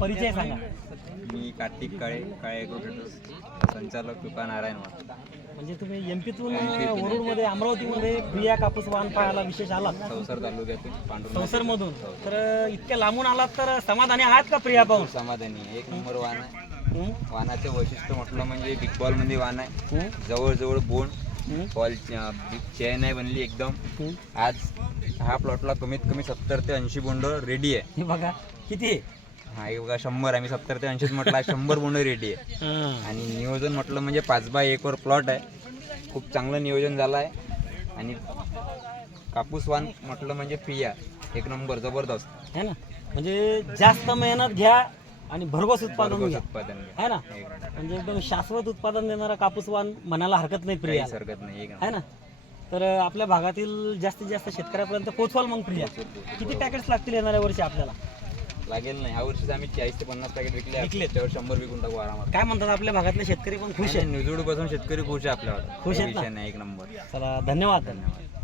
परिचय सांगा. मी कार्तिक काळे काळे रोटेटर्स संचालक दुकान नारायण वाड. म्हणजे तुम्ही एमपीतून वरुडमध्ये अमरावतीमध्ये प्रिया कापूस वाहन पाहायला विशेष आलात संसार तालुक्यातून पांडुरंग संसारमधून. तर इतक्या लांबून आलात तर समाधानी आहात का प्रिया पाहून? समाधानी आहे. एक नंबर वाहन आहे. हं? वाहनाचं वैशिष्ट्य म्हटलं म्हणजे बिग बॉल मध्ये वाहन आहे. हं? जवळजवळ बोन हं? बॉल चेन आहे बनली एकदम. हं? आज हा प्लॉटला कमीत कमी 70 ते 80 बोंड रेडी आहे. हे बघा किती आहे. हा हे बघा 100 आम्ही 70 ते 80 म्हटलं 100 बोंड रेडी आहे. हं. आणि नियोजन म्हटलं म्हणजे 5x1 वर प्लॉट आहे. खूप चांगलं नियोजन झालं आहे. आणि कापूस वाहन म्हटलं म्हणजे प्रिया एक नंबर जबरदस्त है ना. म्हणजे जास्त मेहनत घ्या आणि भरघोस उत्पादन भरघोस घ्या, उत्पादन घ्या. है ना. म्हणजे एकदम शाश्वत उत्पादन देणारा कापूस वाहन म्हणायला हरकत नाही प्रिया, काहीच हरकत नाही. एक है ना. तर आपल्या भागातील जास्तीत जास्त शेतकऱ्यापर्यंत पोहोचवाल मग प्रिया. किती पॅकेट्स लागतील येणाऱ्या वर्षी आपल्याला? लागेल नाही. ह्या वर्षी आम्ही 40 ते 50 पॅकेट विकले. त्याच्यावर 100 विकून टाकू आरामात. काय म्हणतात आपल्या भागातले शेतकरी पण खुश आहे? निजूड पासून शेतकरी खुश आहे आपल्यावर. खुश आहेत ना? विषय नाही. एक नंबर. चला धन्यवाद. धन्यवाद.